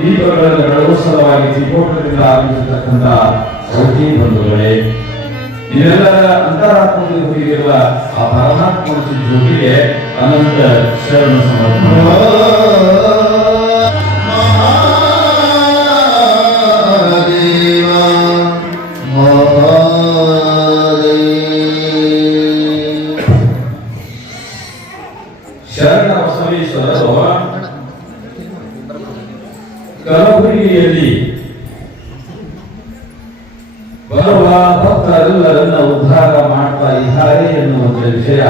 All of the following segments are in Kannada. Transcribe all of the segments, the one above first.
ದೀಪಗಳನ್ನು ಬೆಳಗುವ ಸಲುವಾಗಿ ದೀಪೋಟದಿಂದ ಆಗಮಿಸತಕ್ಕಂಥ ಸೌತಿ ಬಂಧುಗಳೇ, ನೀವೆಲ್ಲರ ಅಂತರಾತ್ಮದಲ್ಲಿ ಹೋಗಿರುವ ಆ ಪರಮಾತ್ಮನ ಜೊತೆಗೆ ಅನಂತ ಶರಣ ಸಮರ್ಪಣೆ. ಶರಣ ಬಸವೇಶ್ವರರು ಕಲಬುರಗಿಯಲ್ಲಿ ಬರುವ ಭಕ್ತರೆಲ್ಲರನ್ನ ಉದ್ಧಾರ ಮಾಡ್ತಾ ಇದ್ದಾರೆ ಎನ್ನುವಂತ ವಿಷಯ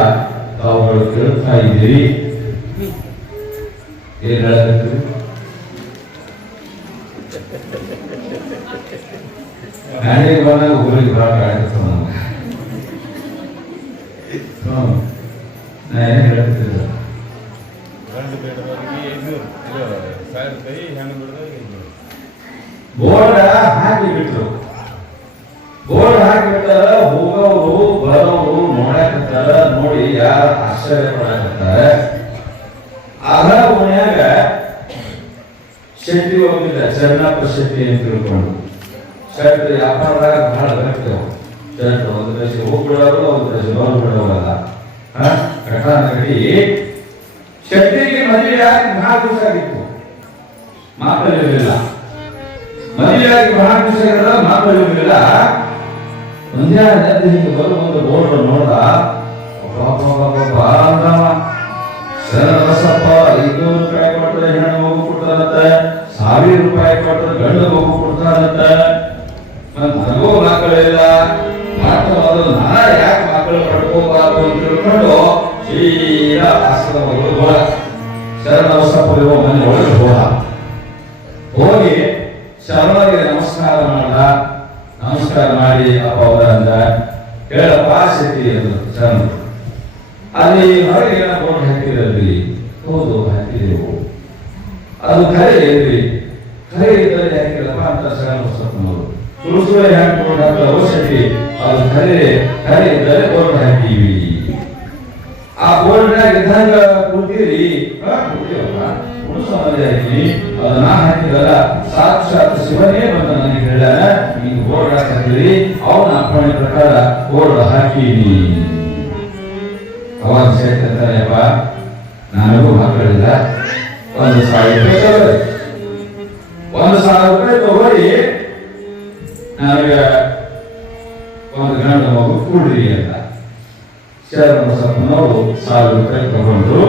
ತಾವುಗಳು ಕೇಳ್ತಾ ಇದ್ದೀರಿ. ಏನ್ ಹೇಳಬೇಕು? ನಾಳೆ ಬಂದಾಗ ಊರಿಗೆ ಬರಾಕ ಆಗತ್ತ ನಾ ಏನ್ ಹೇಳ್ತಿದ್ದ ಬೋರ್ಡ್ ಹಾಕಿಬಿಟ್ರು. ಬೋರ್ಡ್ ಹಾಕಿಬಿಟ್ಟಾರ, ಹೋಗೋರು ಬರೋರು ನೋಡಕತ್ತಾರ. ನೋಡಿ ಯಾರ ಆಶ್ಚರ್ಯ ಪಡಕತ್ತಾರ. ಆಗ ಮನ್ಯಾಗ ಶೆಟ್ಟಿ ಹೋಗಿದ್ದ, ಚನ್ನಪ್ಪ ಶೆಟ್ಟಿ ಅಂತ ತಿಳ್ಕೊಂಡು. ಶರ್ಟ್ ವ್ಯಾಪಾರದಾಗ ಬಹಳ ಬರ್ತೇವೆ. ಶರ್ಟ್ ಒಂದು ದಶ ಹೋಗ್ಬಿಡೋರು, ಒಂದು ದಶ ನೋಡ್ ಬಿಡೋರಲ್ಲ. ಕಟಾನ ಕಟ್ಟಿ ಶೆಟ್ಟಿಗೆ ಮದುವೆಯಾಗಿ ಬಹಳ ದಿವಸ ಆಗಿತ್ತು, ಮಾತಾಡಿರಲಿಲ್ಲ. ಮದುವೆಯಾಗಿ ಬಹಳ ದಿವಸ ಮಾತಾಡಿರಲಿಲ್ಲ. ಮುಂಜಾನೆ ಹಿಂಗೆ ಬರೋ ಒಂದು ಬೋರ್ಡ್ ನೋಡ್ದ. ಶರಣ ಬಸಪ್ಪ 500 ರೂಪಾಯಿ ಕೊಟ್ಟರೆ ಹೆಣ್ಣು ಮಗು ಕೊಡ್ತಾರಂತ, 1000 ರೂಪಾಯಿ ಕೊಟ್ಟರೆ ಗಂಡು ಮಗು ಕೊಡ್ತಾರಂತ. ನನಗೂ ಮಕ್ಕಳಿಲ್ಲ, ಮೊದಲು ನಾ ಯಾಕೆ ಮಕ್ಕಳು ಪಡ್ಕೋಬಾರ್ದು ಅಂತ ತಿಳ್ಕೊಂಡು ಸೀದಾ ಆಶ್ರಮಗಳು ಹೋದ. ಶರಣ ಬಸಪ್ಪ ಇರೋ ಮನೆ ಒಳಗೆ ಹೋದ. ಹೋಗಿ ಶರಣರಿಗೆ ನಮಸ್ಕಾರ ಮಾಡ್ದ. ನಮಸ್ಕಾರ ಮಾಡಿ ಅಪ್ಪ ಅವರಂದ, ಹೇಳಪ್ಪ ಶೆಟ್ಟಿ ಅಂದ್ರು ಶರಣರು. ಅಲ್ಲಿ ಹೊರಗೆ ಏನೋ ಬೋರ್ಡ್ ಹಾಕಿರಲ್ರಿ? ಹೌದು ಹಾಕಿದೆವು. ಅದು ಖರೆ ಏನ್ರಿ? ಖರೆ ಇದ್ದರೆ ಹಾಕಿರಪ್ಪ ಅಂತ ಶರಣ ಬಸಪ್ಪನವರು. ಸುಳ್ಳು ಹ್ಯಾಂಗ್ ಬೋರ್ಡ್ ಹಾಕ್ತಾರೋ ಶೆಟ್ಟಿ, ಅದು ಖರೆ ಇದ್ದರೆ ಬೋರ್ಡ್ ಹಾಕಿವಿ. ಆ ಬೋರ್ಡ್ನಾಗ ಇದ್ದಂಗ ಕೂತೀರಿ, ಕೂತೀವಲ್ಲ ಹಾಕಿನಿ. ಅದು ನಾ ಹಾಕಿದಲ್ಲ, ಸಾಕ್ಷಾತ್ ಶಿವನೇ ಬಂದ ನನಗೆ ಹೇಳ, ನೀವು ಬೋರ್ಡ್ ಹಾಕಿದ್ರಿ, ಅವನ ಅಪ್ಪಣೆ ಪ್ರಕಾರ ಬೋರ್ಡ್ ಹಾಕೀನಿ. ಅವಾಗ ಸೇರ್ತಾನೆಪ್ಪ, ನನಗೂ ಮಕ್ಕಳಿಲ್ಲ, 1,000 ರೂಪಾಯಿ ತಗೋರಿ, 1,000 ರೂಪಾಯಿ ತಗೋರಿ, ನನಗೆ ಒಂದು ಗಂಡು ಮಗು ಕೊಡ್ರಿ ಅಂತ. ಶರಣ ಬಸಪ್ಪನವರು 1,000 ರೂಪಾಯಿ ತಗೊಂಡ್ರು.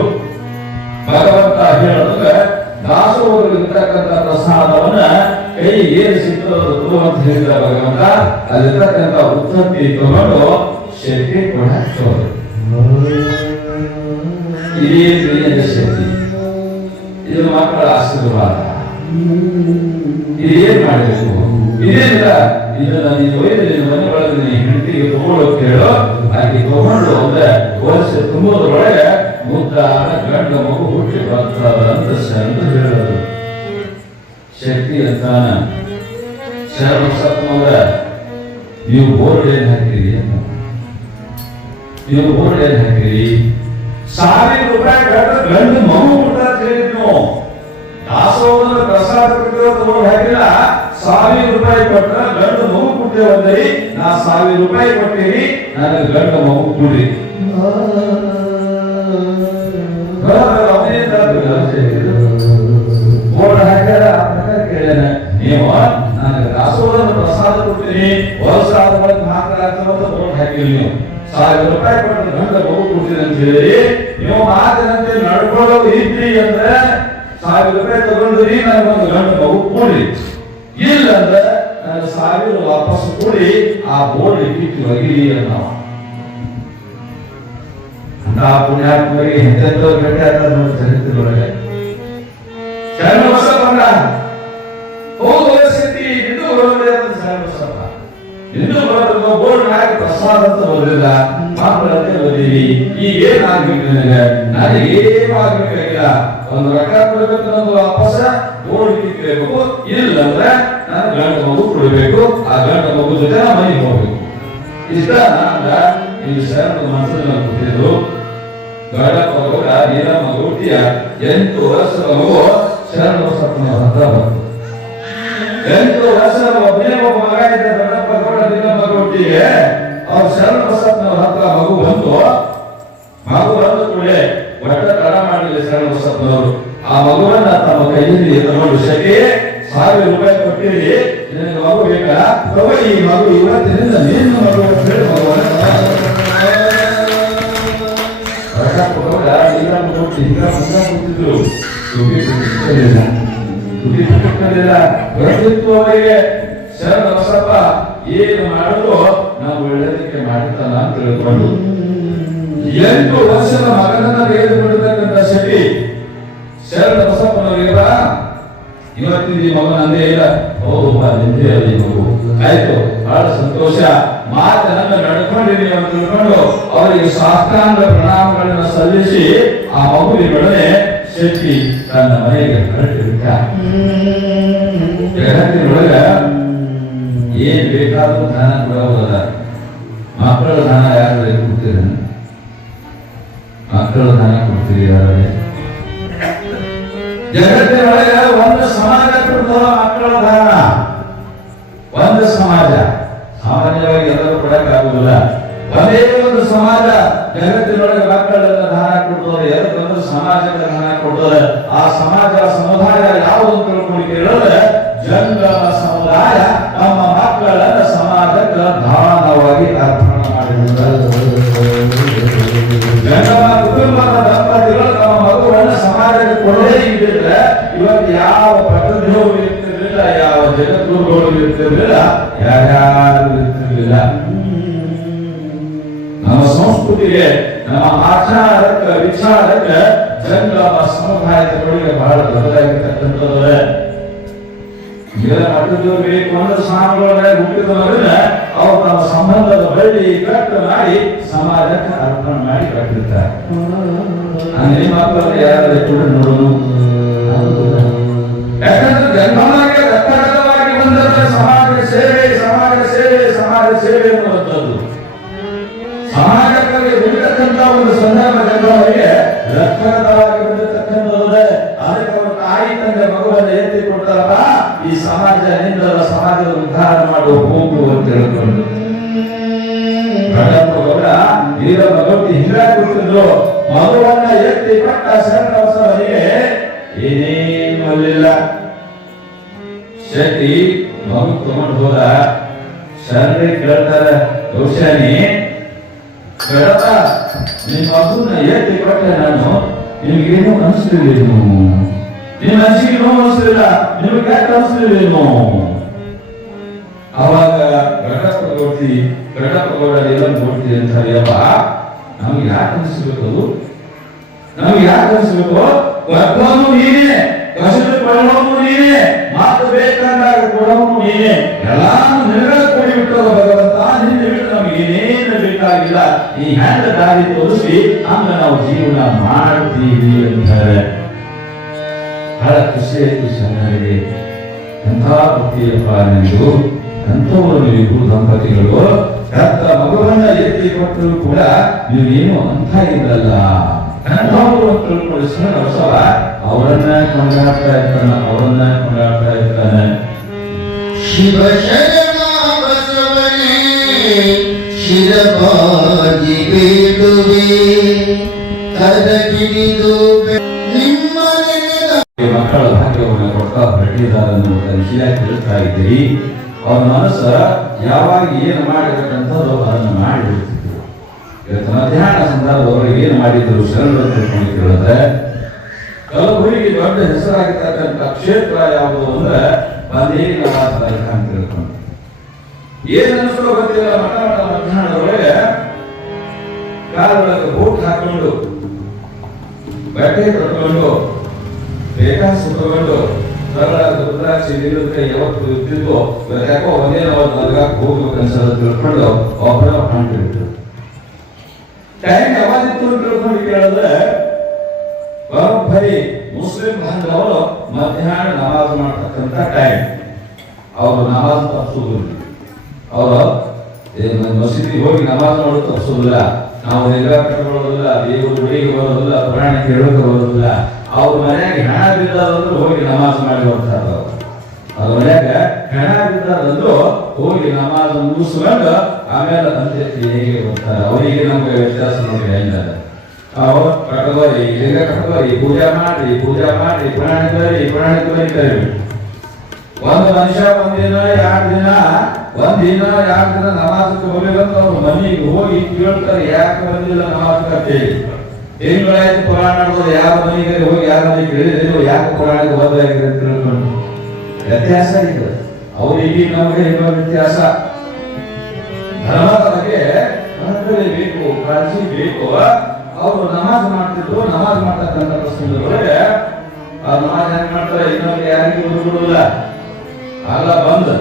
ಭಗವಂತ ಹೇಳೋದಾಗ ದಾಸೋಹರಿರ್ತಕ್ಕಂಥ ಪ್ರಸಾದವನ್ನ ಕೈ ಏನು ಸಿಗ್ತದೋ ಅಂತ ಹೇಳಿದ ಭಗವಂತ, ಅಲ್ಲಿರ್ತಕ್ಕಂಥ ಉತ್ಪತ್ತಿ ತಗೊಂಡು ಶೆಟ್ಟಿ ಕೂಡ ಹಾಕೋದು. ಇದೇ ಪ್ರಿಯದ ಶಕ್ತಿ, ಇದು ಮಕ್ಕಳ ಆಶೀರ್ವಾದ. ಇದೇನ್ ಮಾಡಬೇಕು? ಇದೇನಿಲ್ಲ, ಇದನ್ನ ನೀನು ಒಯ್ದು ಮನೆ ಒಳಗೆ ನೀ ಹೆಂಡತಿಗೆ ತಗೊಂಡು ಕೇಳು. ಹಾಗೆ ತಗೊಂಡು ಅಂದ್ರೆ ವರ್ಷ ತುಂಬುವುದರೊಳಗೆ ಮುದ್ದಾದ ಗಂಡು ಮಗು ಹುಟ್ಟಿ ಬರ್ತದ ಅಂತ ಶರಣ ಹೇಳೋದು. ಶಕ್ತಿ ಅಂತಾನ. ಶರಣ ಬಸಪ್ಪನವರ ನೀವು ಬೋರ್ಡ್ ಏನ್ ಹಾಕಿರಿ? ನೀವು ಬೋರ್ಡ್ ಏನ್ ಹಾಕಿರಿ? 1,000 ರೂಪಾಯಿ ಗಂಡು ಮಗು ಕೊಟ್ಟ ಅಂತ ಹೇಳಿದ್ನು. ದಾಸೋಹದ ಪ್ರಸಾದ ಬೋರ್ಡ್ ಹಾಕಿಲ್ಲ. 1,000 ರೂಪಾಯಿ ಕೊಟ್ಟ ಗಂಡು ಮಗು ಕೊಟ್ಟೇವಂದ್ರಿ, ನಾ 1,000 ರೂಪಾಯಿ ಕೊಟ್ಟಿರಿ, ನನಗೆ ಗಂಡು ಮಗು ಕೊಡ್ರಿ. ಬೋರ್ಡ್ ಹಾಕ್ಯಾರ, ಕೇಳ್ಯಾನ, ನೀವು ನನಗೆ ದಾಸೋಹದ ಪ್ರಸಾದ ಕೊಟ್ಟಿರಿ, ವರ್ಷ ಆದ ಬಳಿಕ ಮಾತಾಡ್ತಾರ ಅಂತ ಬೋರ್ಡ್ ಹಾಕಿರಿ. ನೀವು 1,000 ರೂಪಾಯಿ ಕೊಟ್ಟು ಗಂಡು ಮಗು ಕೊಡ್ತೀರಿ ಅಂತ ಹೇಳಿ ನೀವು ಮಾತಿನಂತೆ ನಡ್ಕೊಳ್ಳೋದು ಇದ್ರಿ ಅಂದ್ರೆ 1,000 ರೂಪಾಯಿ ತಗೊಂಡ್ರಿ, ನನಗೊಂದು ಗಂಡು ಮಗು ಕೊಡ್ರಿ. ಇಲ್ಲ ಅಂದ್ರೆ ನನಗೆ 1,000 ವಾಪಸ್ ಕೊಡಿ, ಆ ಬೋರ್ಡ್ ಇಟ್ಟು ಒಗಿರಿ ಅನ್ನೋ. ಅಂತ ಪುಣ್ಯಾತ್ಮರಿಗೆ ಎಂತೆಂಥವ್ರು ಭೇಟಿ ಆಗ್ತಾರೆ ನೋಡಿ ಚರಿತ್ರೆಯೊಳಗೆ. ಶರಣ ಬಸಪ್ಪ ಹೌದು ಶಕ್ತಿ ಇನ್ನೂ ಬರೋದೇ ಅಂತ ಶರಣ ಬಸಪ್ಪ ಇನ್ನೂ ಬರೋದು. ಬೋರ್ಡ್ ಹಾಕಿ ಪ್ರಸಾದ ಅಂತ ಬರಲಿಲ್ಲ, ಮಕ್ಕಳಂತೆ ಓದಿರಿ. ಈಗ ಏನಾಗ್ಬೇಕು? ನನಗೆ ಏನೂ ಆಗ್ಬೇಕಾಗಿಲ್ಲ, ಒಂದು ರೊಕ್ಕ ಕೊಡಬೇಕು, ನಮ್ಗೆ ವಾಪಸ್ ಬೋರ್ಡ್ ಕಿತ್ಬೇಕು. ಇಲ್ಲಂದ್ರೆ ನಾನು ಗಂಡು ಮಗು ಕೊಡಬೇಕು, ಆ ಗಂಡು ಮಗು ಜೊತೆ ಮನೆಗೆ ಹೋಗ್ಬೇಕು. ಇಷ್ಟ ಈ ಶರಣ ಮನಸ್ಸನ್ನು ಕೊಟ್ಟಿದ್ರು. ಗಂಡಪ್ಪ ಗೌಡ ನೀರಮ್ಮ ಗೌಟಿಯ 8 ವರ್ಷದ ಮಗು ಶರಣ ಬಸಪ್ಪನವರ ಹತ್ರ ಬಂತು. 8 ವರ್ಷದ ಒಬ್ಬನೇ ಒಬ್ಬ ಮಗ ಇದ್ದ ದೊಡ್ಡಪ್ಪ ಗೌಡ ನಿಲ್ಲಮ್ಮ ಗೌಡಿಗೆ ಅವ್ರು ಶರಣ ಬಸಪ್ಪನವರ ಹತ್ರ ಮಗು ಬಂತು. ಮಗು ಬಂದ ಕೂಡಲೇ ಒಟ್ಟ ತಡ ಮಾಡಲಿಲ್ಲ ಶರಣ ಬಸಪ್ಪನವರು. ಆ ಮಗುವನ್ನ ತಮ್ಮ ಕೈಯಲ್ಲಿ ತಗೊಂಡು ಶಕೆ 1000 ರೂಪಾಯಿ ಕೊಟ್ಟಿರಿ, ನಿನಗೆ ಮಗು ಬೇಕಾ, ತಗೊಳ್ಳಿ ಈ ಮಗು ಇವತ್ತಿನಿಂದ ನಿನ್ನ ಮಗು ಅಂತ ಹೇಳಿ ಮಗುವನ್ನ ಅವರಿಗೆ ಶರಣ ಬಸಪ್ಪ ಏನು ಮಾಡಿದ್ರು ನಾವು ಒಳ್ಳೆದಕ್ಕೆ ಮಾಡಿದ್ದಾನ ಅಂತ ತಿಳ್ಕೊಂಡು 8 ವರ್ಷದ ಮಗನನ್ನ ತೆಗೆದುಕೊಂಡಿರ್ತಕ್ಕಂಥ ಶೆಟ್ಟಿ ಶರಣ ಬಸಪ್ಪನವರಿಗೆಲ್ಲ ಇವತ್ತಿನ ಈ ಮಗು ನಂದೇ ಇಲ್ಲ, ಹೌದು ನಿಂದೇ ಅಲ್ಲ ಈ ಮಗು, ಆಯ್ತು ಬಹಳ ಸಂತೋಷ, ಮಾತನ್ನ ನಡ್ಕೊಂಡಿರಿ ಅಂತ ತಿಳ್ಕೊಂಡು ಅವರಿಗೆ ಸಾಷ್ಟಾಂಗ ಪ್ರಣಾಮಗಳನ್ನು ಸಲ್ಲಿಸಿ ಆ ಮಗುವಿನೊಡನೆ ಶೆಟ್ಟಿ ತನ್ನ ಮನೆಗೆ ಹೊರಟಿರುತ್ತ. ಜಗತ್ತಿನೊಳಗ ಏನ್ ಬೇಕಾದ್ರೂ ದಾನ ಕೊಡಬಹುದ. ಮಕ್ಕಳ ದಾನ ಯಾರು ಕೊಡ್ತೀರ? ಮಕ್ಕಳ ದಾನ ಕೊಡ್ತೀರಿ ಯಾರೇ? ಜಗತ್ತಿನೊಳಗ ಒಂದು ಸಮಾಜ ಕೊಡ್ತಾರ ಮಕ್ಕಳ ದಾನ. ಒಂದು ಸಮಾಜ, ಸಾಮಾನ್ಯವಾಗಿ ಎಲ್ಲರೂ ಕೊಡಕ್ಕಾಗುವುದಿಲ್ಲ. ಒಂದೇ ಒಂದು ಸಮಾಜ ಜಗತ್ತಿನೊಳಗೆ ಮಕ್ಕಳೆಲ್ಲ ದಾನ ಕೊಡ್ತಾರೆ, ಎಲ್ಲರೂ ಸಮಾಜಕ್ಕೆ ದಾನ ಕೊಡ್ತಾರೆ. ಆ ಸಮಾಜ ಸಮುದಾಯ ಯಾವುದು ಅಂತ ತಿಳ್ಕೊಂಡು ಕೇಳಿದ್ರೆ ಜಂಗಮ ಸಮುದಾಯ ನಮ್ಮ ಮಕ್ಕಳನ್ನ ಸಮಾಜಕ್ಕೆ ದಾನವಾಗಿ ಅರ್ಪಣೆ ಮಾಡಿದ್ದಾರೆ. ಜಂಗಮ ಕುಟುಂಬದ ದಂಪತಿಗಳು ತಮ್ಮ ಮಗುವನ್ನು ಸಮಾಜಕ್ಕೆ ಕೊಡದೇ ಇದ್ದಿದ್ರೆ ಇವತ್ತು ಯಾವ ಪ್ರತಿಭೆಯೂ ಇರ್ತಿರ್ಲಿಲ್ಲ, ಯಾವ ಜಗದ್ಗುರುಗಳು ಇರ್ತಿರ್ಲಿಲ್ಲ, ಯಾರ್ಯಾರು ಇರ್ತಿರ್ಲಿಲ್ಲ. ನಮ್ಮ ಸಂಸ್ಕೃತಿಗೆ, ನಮ್ಮ ಆಚಾರಕ್ಕೆ, ವಿಚಾರಕ್ಕೆ ಜಂಗಮ ಸಮುದಾಯದ ಕೊಡುಗೆ ಬಹಳ ದೊಡ್ಡದಾಗಿರ್ತಕ್ಕಂಥದ್ದು. ಇದರ ಮಟ್ಟದ್ದು ಬೇಕು ಅಂದ್ರೆ ಸ್ವಾಮಿಗಳನ್ನ ಹುಟ್ಟಿದವರನ್ನ ಅವ್ರು ತಮ್ಮ ಸಂಬಂಧದ ಬಳ್ಳಿ ಕಟ್ಟು ಮಾಡಿ ಸಮಾಜಕ್ಕೆ ಅರ್ಪಣೆ ಮಾಡಿ ಕಟ್ಟಿರ್ತಾರೆ. ನಿಮ್ಮ ಮಕ್ಕಳನ್ನ ಯಾರು ಕೂಡ ನೋಡೋದು, ಯಾಕಂದ್ರೆ ಜನ್ಮವಾಗಿ ರಕ್ತಗತವಾಗಿ ಬಂದಂತ ಸಮಾಜ ಸೇವೆ, ಸಮಾಜ ಸೇವೆ, ಸಮಾಜ ಸೇವೆ ಎನ್ನುವಂಥದ್ದು ಸಮಾಜಕ್ಕಾಗಿ ದುಡಿತಕ್ಕಂಥ ಒಂದು ಸಂದರ್ಭದಲ್ಲಿ ಅವರಿಗೆ ರಕ್ತಗತವಾಗಿ ಬಂದಿರತಕ್ಕಂಥದ್ದು. ಅದಕ್ಕೆ ಅವರು ತಾಯಿ ತಂದೆ ಮಗುವನ್ನು ಎತ್ತಿ ಕೊಡ್ತಾರಲ್ಲ, ಈ ಸಮಾಜ ನಿಂದರ ಸಮಾಜದ ಉದ್ಧಾರ ಮಾಡುವ ಹೋಗು ಅಂತ ಹೇಳ್ಕೊಂಡು ಗೌಡ ವೀರಮ್ಮ ಗೌಡಿ ಹಿಂಗ ಕೊಡ್ತಿದ್ರು. ಮಗುವನ್ನ ಎತ್ತಿ ಕೊಟ್ಟ ಶರಣ ಬಸವನಿಗೆ ಏನೇನು ಅಲ್ಲಿಲ್ಲ. ಶೆಟ್ಟಿ ಮಗು ತಗೊಂಡು ಹೋದ. ಶರಣರಿಗೆ ಕೇಳ್ತಾರೆ, ಬಹುಶಾನಿ ಬೇಡಪ್ಪ, ನಿಮ್ಮ ಮಗುನ ಎತ್ತಿ ಕೊಟ್ಟೆ ನಾನು, ನಿಮ್ಗೇನು ಅನಿಸ್ಲಿಲ್ಲೇನು? ನಿಮ್ಮ ಮನಸ್ಸಿಗೆ ನೋವು ಅನಿಸ್ಲಿಲ್ಲ, ನಿಮ್ಗೆ ಯಾಕೆ ಅನಿಸ್ಲಿಲ್ಲೇನು? ಅವಾಗ ಗಡಪ ಗೌಡ ಎಲ್ಲ ನೋಡ್ತೀವಿ ಅಂತಾರೆ. ಅಪ್ಪ ನಮ್ಗೆ ಯಾಕೆ ಅನಿಸ್ಬೇಕು? ಅದು ನಮ್ಗೆ ಯಾಕೆ ಅನಿಸ್ಬೇಕು? ಗರ್ಭನು ನೀನೇ, ಕಸದ ಕೊಡೋನು ನೀನೇ, ಮಾತು ಬೇಕಂದಾಗ ಕೊಡೋನು ನೀನೇ, ಎಲ್ಲಾನು ನಿನಗೆ ಕೊಡಿಬಿಟ್ಟದ ಭಗವಂತ. ನಿನ್ನ ಬಿಟ್ಟು ನಮ್ಗೆ ಏನೇನು ಬೇಕಾಗಿಲ್ಲ, ಈ ಹ್ಯಾಂಡ ದಾರಿ ತೋರಿಸಿ ಹಂಗ ನಾವು ಜೀವನ ಮಾಡ್ತೀವಿ ಅಂತಾರೆ. ಬಹಳ ಖುಷಿ ಆಯ್ತು ಶರಣರಿಗೆ. ಎಂಥ ಭಕ್ತಿಯಪ್ಪ ನಿಂದು, ಎಂಥವರು ಇಬ್ಬರು ದಂಪತಿಗಳು ರಕ್ತ ಮಗುವನ್ನ ಎತ್ತಿ ಕೊಟ್ಟರು ಕೂಡ ನೀವೇನು ಅಂತ ಇದ್ದಲ್ಲ, ಎಂಥವರು ಅಂತ ತಿಳ್ಕೊಂಡು ಶರಣ ಬಸವ ಅವರನ್ನ ಕೊಂಡಾಡ್ತಾ ಇರ್ತಾನೆ, ಅವರನ್ನ ಕೊಂಡಾಡ್ತಾ ಇರ್ತಾನೆ. ಶಿವ ಶರಣ ಬಸವನೇ ಶಿರಬಾಗಿ ಬೇಡುವೆ, ಕರಗಿಡಿದು ನಿಮ್ಮ ಮಕ್ಕಳ ಭಾಗ್ಯವನ್ನು ಕೊಡ್ತಾ ಹೊರಟಿದ್ದಾರೆ ಅನ್ನುವುದನ್ನು ಸರಿಯಾಗಿ ತಿಳಿಸ್ತಾ ಇದ್ದೀರಿ. ಅವ್ರ ಮನಸ್ಸ ಯಾವಾಗ ಏನು ಮಾಡಿರತಕ್ಕಂಥದ್ದು ಅದನ್ನು ಮಾಡಿಬಿಡ್ತಿದ್ರು. ಇವತ್ತು ಮಧ್ಯಾಹ್ನ ಸಂದರ್ಭದೊಳಗೆ ಏನು ಮಾಡಿದ್ರು ಶರಣರು ತಿಳ್ಕೊಂಡು ಕೇಳಿದ್ರೆ, ಕಲಬುರಗಿ ದೊಡ್ಡ ಹೆಸರಾಗಿರ್ತಕ್ಕಂಥ ಕ್ಷೇತ್ರ ಯಾವುದು ಅಂದ್ರೆ ಬಂದೇರಿ ನವಾಜ್ ಅಂತ ತಿಳ್ಕೊಂಡು ಏನ್ ಅನಿಸ್ತೋ ಗೊತ್ತಿಲ್ಲ. ಮಠ ಮಧ್ಯಾಹ್ನದೊಳಗೆ ಕಾಲೊಳಗೆ ಬೂಟ್ ಹಾಕೊಂಡು ಬಟ್ಟೆ ಕಟ್ಕೊಂಡು ಬೇಕಾ ಸುತ್ತಕೊಂಡು ರುದ್ರಾಕ್ಷಿ ನೀಡುತ್ತೆ ಯಾವತ್ತು ಇರ್ತಿದ್ವು. ಯಾಕೋ ಒಂದೇ ನಾವು ದರ್ಗಾಕ್ಕೆ ಹೋಗ್ಬೇಕು ಅನ್ಸೋದು ತಿಳ್ಕೊಂಡು ಒಬ್ಬರ ಹೊಂಟಿದ್ರು. ಟೈಮ್ ಯಾವಾಗಿತ್ತು ಅಂತ ತಿಳ್ಕೊಂಡು ಕೇಳಿದ್ರೆ ಬರೋಬ್ಬರಿ ಮುಸ್ಲಿಂ ಬಾಂಧವರು ಮಧ್ಯಾಹ್ನ ನಮಾಜ್ ಮಾಡ್ತಕ್ಕಂಥ ಟೈಮ್. ಅವರು ನಮಾಜ್ ತಪ್ಪಿಸೋದಿಲ್ಲ, ಅವರು ಮಸೀದಿ ಹೋಗಿ ನಮಾಜ್ ಮಾಡೋದು ತಪ್ಪಿಸೋದಿಲ್ಲ, ನಾವು ನಿಗಾ ಕಟ್ಕೊಳ್ಳೋದಿಲ್ಲ, ದೇವರು ಗುಡಿಗೆ ಬರೋದಿಲ್ಲ, ಪುರಾಣ ಕೇಳೋಕೆ ಬರೋದಿಲ್ಲ. ಅವ್ರ ಮನ್ಯಾಗ ಹೆಣ ಬಿದ್ದದಂದ್ರು ಹೋಗಿ ನಮಾಜ್ ಮಾಡಿ ಹೋಗ್ತಾರ. ಅವ್ರ ಮನ್ಯಾಗ ಹೆಣ ಬಿದ್ದದಂದ್ರು ಹೋಗಿ ನಮಾಜ್ ಮುಗಿಸ್ಕೊಂಡು ಆಮೇಲೆ ಅಂತ್ಯಕ್ರಿಯೆ ಹೇಗೆ ಹೋಗ್ತಾರೆ. ಅವರಿಗೆ ನಮ್ಗೆ ವ್ಯತ್ಯಾಸ ನೋಡಿ ಹೆಂಗ ಅವ್ರು ಕಟ್ಟದವ್ರಿ ಈಗ ಕಟ್ಟದವ್ರಿ ಪೂಜಾ ಮಾಡ್ರಿ ಪುರಾಣಿಕರಿ ಕರಿ. ಒಂದು ಮನುಷ್ಯ ಒಂದಿನ ಎರಡು ದಿನ ನಮಾಜಕ್ಕೆ ಹೋಗ್ಬೇಕಂತ ಅವ್ರು ಮನೆಗೆ ಹೋಗಿ ಕೇಳ್ತಾರೆ, ಯಾಕೆ ಬಂದಿಲ್ಲ ನಮಾಜ್ ಅಂತೇಳಿ. ತಿಂಗಳಾಯ್ತು ಪುರಾಣ ನಡೆದೋದು, ಯಾವ ಮನೆಗೆ ಹೋಗಿ ಯಾರ ಮನೆಗೆ ಕೇಳಿದ್ರು ಯಾಕೆ ಪುರಾಣಕ್ಕೆ ಓದಾಗಿದೆ ಅಂತ ತಿಳ್ಕೊಂಡು ವ್ಯತ್ಯಾಸ ಇದೆ. ಅವರಿಗೆ ನಮಗೆ ಇರುವ ವ್ಯತ್ಯಾಸ. ಧರ್ಮದ ಬಗ್ಗೆ ಬೇಕು, ಕಾಳಜಿ ಬೇಕು. ಅವರು ನಮಾಜ್ ಮಾಡ್ತಿದ್ರು. ನಮಾಜ್ ಮಾಡ್ತಕ್ಕಂಥ ಪ್ರಶ್ನೆಗಳೊಳಗೆ ಆ ನಮಾಜ್ ಹೆಂಗ್ ಮಾಡ್ತಾರೆ, ಇನ್ನೊಂದು ಯಾರಿಗೂ ಬಿಡುವುದಿಲ್ಲ. ಆಗ ಬಂದ್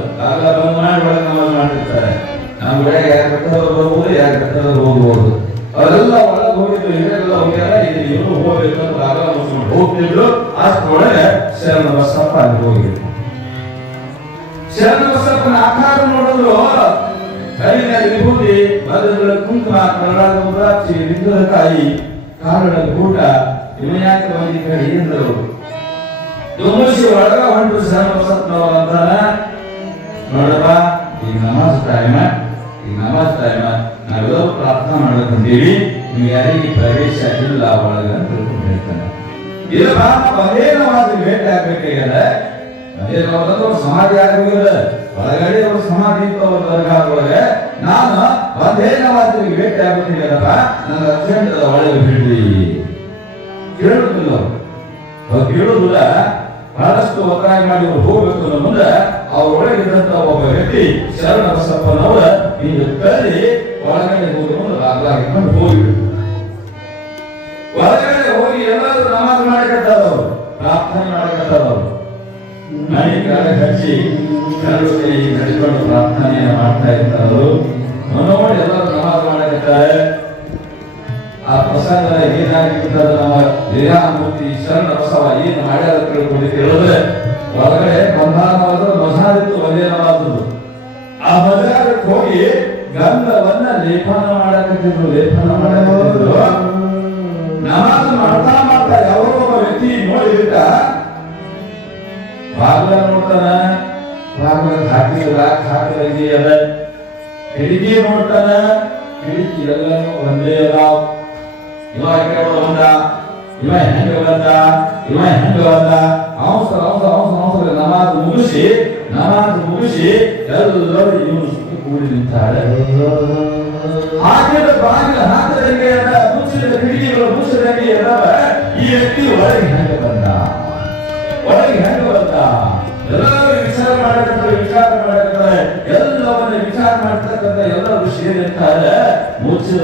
ಮಾಡಿ ಒಳಗೆ ನಮಾಜ್ ಮಾಡ್ತಿರ್ತಾರೆ. ನಮ್ಮ ಒಳಗೆ ಯಾರು ಕಟ್ಟದವ್ರು ಹೋಗ್ಬೋದು, ಯಾರು ಕಟ್ಟದವ್ರು ಹೋಗ್ಬೋದು. ಅವರೆಲ್ಲ ಒಳಗೆ ಹೋಗಿದ್ರು, ಇವರೆಲ್ಲ ಹೋಗ್ಯಾರ, ಇದು ಇವರು ಹೋಗ್ಬೇಕು ಅಂತ ಆಗ ಮುಗಿಸ್ಕೊಂಡು ಹೋಗ್ತಿದ್ರು. ಅಷ್ಟೊಳಗೆ ಶರಣ ಬಸಪ್ಪ ಅಲ್ಲಿ ಹೋಗಿದ್ರು. ಶರಣ ಬಸಪ್ಪನ ಆಕಾರ ನೋಡಿದ್ರು, ಕೈನಲ್ಲಿ ವಿಭೂತಿ, ಮಧುರ ಕುಂಕುಮ, ಕರಳಾದ ರುದ್ರಾಕ್ಷಿ, ವಿದ್ಯುತ್ ಕಾಯಿ, ಕಾರಣ ಗೂಟ, ಇಮಯಾಕ ಬಂದಿ ಕಡೆ ಎಂದರು. ದುಮುಷಿ ಒಳಗ ಹೊಂಟು ಶರಣ ಬಸಪ್ಪನವರು ಅಂತಾನ, ನೋಡಪ್ಪ ಈಗ ನಮಾಜ್ ಟೈಮ್ ನಾವೆಲ್ಲರೂ ಪ್ರಾರ್ಥನಾ ಮಾಡಬೇಕಂತೀವಿ, ನಿಮ್ಗೆ ಯಾರಿಗೆ ಪ್ರವೇಶ ಇಲ್ಲ ಒಳಗ ಅಂತ ತಿಳ್ಕೊಂಡು ಹೇಳ್ತಾನೆ. ಇಲ್ಲ ಒಂದೇ ನಮಾಜ್ ಭೇಟಿ ಆಗ್ಬೇಕಾಗ್ಯದ. ಅದೇ ನಾವು ಸಮಾಧಿ ಆಗೋದಿಲ್ಲ, ಒಳಗಡೆ ಅವರು ಸಮಾಧಿ ಇತ್ತು ಅವ್ರ ದರ್ಗಾದೊಳಗೆ. ನಾನು ಒಂದೇ ನಮಾಜಿಗೆ ಭೇಟಿ ಆಗ್ಬಿಟ್ಟಿಲ್ಲಪ್ಪ, ನನ್ನ ಅರ್ಜೆಂಟ್ ಒಳಗೆ ಬಿಡ್ರಿ ಕೇಳುದಿಲ್ಲ. ಅವ್ರು ಕೇಳುದಿಲ್ಲ. ಬಹಳಷ್ಟು ಒತ್ತಾಯ ಮಾಡಿ ಅವ್ರು ಹೋಗ್ಬೇಕು ಅನ್ನೋ ಮುಂದೆ ಅವ್ರ ಒಳಗಿದ್ದಂತ ಒಬ್ಬ ವ್ಯಕ್ತಿ ಶರಣ ಬಸಪ್ಪನವರ ಹಿಂಗೆ ಕಲ್ಲಿ ಒಳಗಡೆ ಹೋಗಿ ಹಾಕಿಕೊಂಡು ಹೋಗಿಬಿಟ್ಟು ಒಳಗಡೆ ಹೋಗಿ ಎಲ್ಲರೂ ನಮಾಜ್ ಮಾಡಕತ್ತಾರವ್ರು, ಪ್ರಾರ್ಥನೆ ಮಾಡಕತ್ತಾರವ್ರು. ಮನೆ ಕಾಲ ಹಚ್ಚಿ ಕಲ್ಲು ಕೈ ನಡಿಕೊಂಡು ಪ್ರಾರ್ಥನೆಯ ಮಾಡ್ತಾ ಇರ್ತಾರವರು. ನೋಡಿ ಎಲ್ಲರೂ ನಮಾಜ್ ಮಾಡಕತ್ತಾರೆ. ಆ ಪ್ರಸಂಗ ಏನಾಗಿರ್ತದ, ನಮ್ಮ ಲೀಲಾಮೂರ್ತಿ ಶರಣ ಬಸವ ಏನು ಮಾಡ್ಯಾರ ತಿಳ್ಕೊಂಡು ಕೇಳಿದ್ರೆ ಒಳಗಡೆ ಬಂಧಾನವಾದ ಮಜಾರಿತ್ತು, ಒಂದೇ ನವಾದದ್ದು. ಆ ಮಜಾರಕ್ಕೆ ಹೋಗಿ ಗಂಧವನ್ನ ಲೇಪನ ಮಾಡಕತ್ತಿದ್ರು. ನಮಾಜ್ ಮಾಡ್ತಾ ಯಾರೋ ಒಬ್ಬ ವ್ಯಕ್ತಿ ನೋಡಿಬಿಟ್ಟ. ಬಾಗಿಲ ನೋಡ್ತಾನ, ಬಾಗಿಲ ಹಾಕಿದ ಇದೆಯಲ್ಲ, ಕಿಟಕಿ ನೋಡ್ತಾನ, ಕಿಟಕಿ ಎಲ್ಲನೂ ಒಂದೇ ಅದಾವ. ಇವ ಬಂದ, ಇವ ಹೆಂಗ ಬಂದ, ಅವಸರ ನಮಾಜ್ ಮುಗಿಸಿ ಎಲ್ಲರೂ ಇವನು ಸುತ್ತ ಕೂಡಿ ನಿಂತಾರೆ. ಹಾಕಿದ ಬಾಗಿಲ ಹಾಕದಂಗೆ ಮುಚ್ಚಿದ ಕಿಟಕಿಗಳು ಮುಚ್ಚದಂಗೆ ಈ ವ್ಯಕ್ತಿ ಒಳಗೆ ಹೆಂಗ ಬಂದ ಎಲ್ಲರೂ ವಿಚಾರ ಮಾಡಕತ್ತಾರೆ. ಎಲ್ಲವನ್ನ ವಿಚಾರ ಮಾಡ್ತಕ್ಕಂಥ ಎಲ್ಲರೂ ಸೇರಿರ್ತಾರೆ. ಮುಚ್ಚಿದ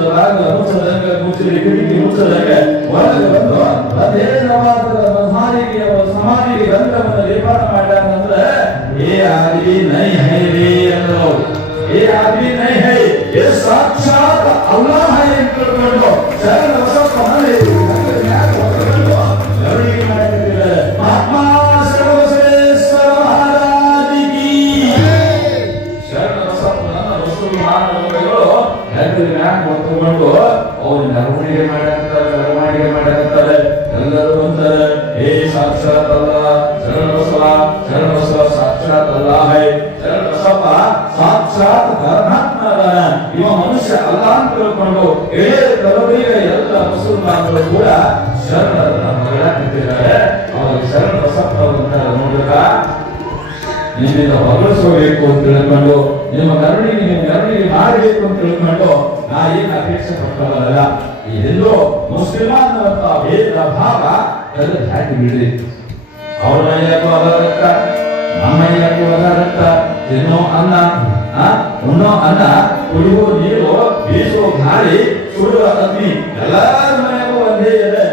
ಕಿಟಕಿ ಮುಚ್ಚದಂಗೆ ಒಳಗೆ ಬಂದು ಅದೇ ಸಮಾಧಿಗೆ ಗಂಧವನ್ನು ಲೇಪನ ಮಾಡ್ಯಾರಂದ್ರೆ ಏ ಆದ್ಮಿ ನೈ ಹೈ ರೇ ಅಂದ್ರು. ಏ ಆದ್ಮಿ ನೈ ಹೈ, ಏ ಸಾಕ್ಷಾತ್ ಅಲ್ಲಾಹ್ ಹೈ ಅಂತ ತಿಳ್ಕೊಂಡು ಶರಣ ಬಸಪ್ಪ ಅವರಿಗೆ ಮಾಡಕತ್ತಿದ್ದಾರೆ. ಮಹಾತ್ಮ ಶರಣ ಬಸವೇಶ್ವರ ಮಹಾರಾಜಿಗೆ ಶರಣ ಬಸಪ್ಪನ ರಸೂಲ್ ಮಹಾನುಭಾವಗಳು ಹೊತ್ತುಕೊಂಡು ಅವ್ರು ಮೆರವಣಿಗೆ ಮಾಡಕತ್ತಾರೆ. ಎಲ್ಲರೂ ಅಂತಾರೆ, ಏ ಸಾಕ್ಷಾತ್ ಅಲ್ಲ ಶರಣ ಬಸವ ಸಾಕ್ಷಾತ್ ಅಲ್ಲ ಹೈ. ಶರಣ ಬಸಪ್ಪ ಸಾಕ್ಷಾತ್ ಧರ್ಮಾತ್ಮನ, ಇವ ಮನುಷ್ಯ ಅಲ್ಲ ಅಂತ ತಿಳ್ಕೊಂಡು ಎಲ್ಲ ಮುಸಲ್ಮಾನರು ಕೂಡ ಶರಣರನ್ನ ಹೊಗಳಾಕತ್ತಿದ್ದಾರೆ. ಅವ್ರಿಗೆ ಶರಣ ಬಸಪ್ಪನವರಂತ ನೋಡ್ಬೇಕ, ನಿಮ್ಮಿಂದ ಹೊಗಳಿಸಬೇಕು ಅಂತ ತಿಳ್ಕೊಂಡು, ನಿಮ್ಮ ಮೆರವಣಿಗೆ ಮಾಡಬೇಕು ಅಂತ ತಿಳ್ಕೊಂಡು ನಾ ಏನು ಅಪೇಕ್ಷೆ ಪಟ್ಟವಲ್ಲ. ಇದೆಲ್ಲೋ ಮುಸ್ಲಿಮಾನಂತ ಭೇದ ಭಾವ ಅದಕ್ಕೆ ಹಾಕಿ ಬಿಡ್ರಿ. ಅವ್ರ ಮೈಯಾಗೂ ಅದ ರಕ್ತ, ನಮ್ಮ ಮೈಯಾಗೂ ಅದ ರಕ್ತ. ತಿನ್ನೋ ಅನ್ನ, ಉಣ್ಣೋ ಅನ್ನ, ಕುಡಿಯೋ ನೀರು, ಬೀಸೋ ಗಾಳಿ, ಸುಡುವ ಅಗ್ನಿ, ಎಲ್ಲರ ಮನೆಗೂ ಒಂದೇ ಇದೆ.